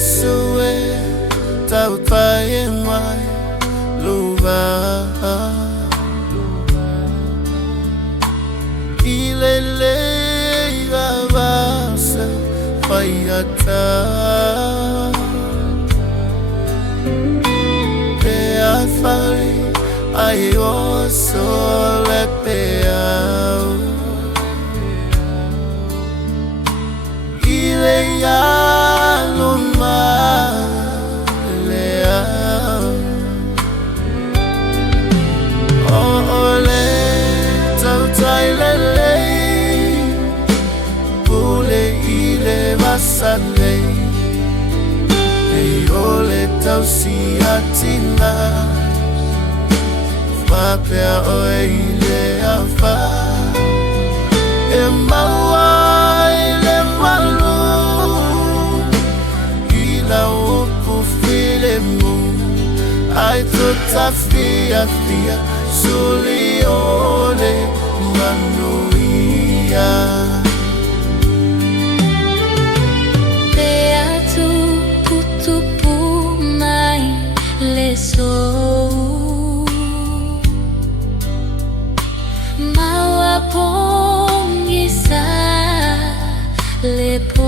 Iesu tautai mai luva Ileiga vasa faafetai Peafari ai oso le peau Ileia luma leau Ole tautai lenei Pule ile masale Ole tausi atina Mapea oe ile afa E maua ile malu Ila upu file mu Ai tota fia fia Suli ole manuia So mawapongisa lepo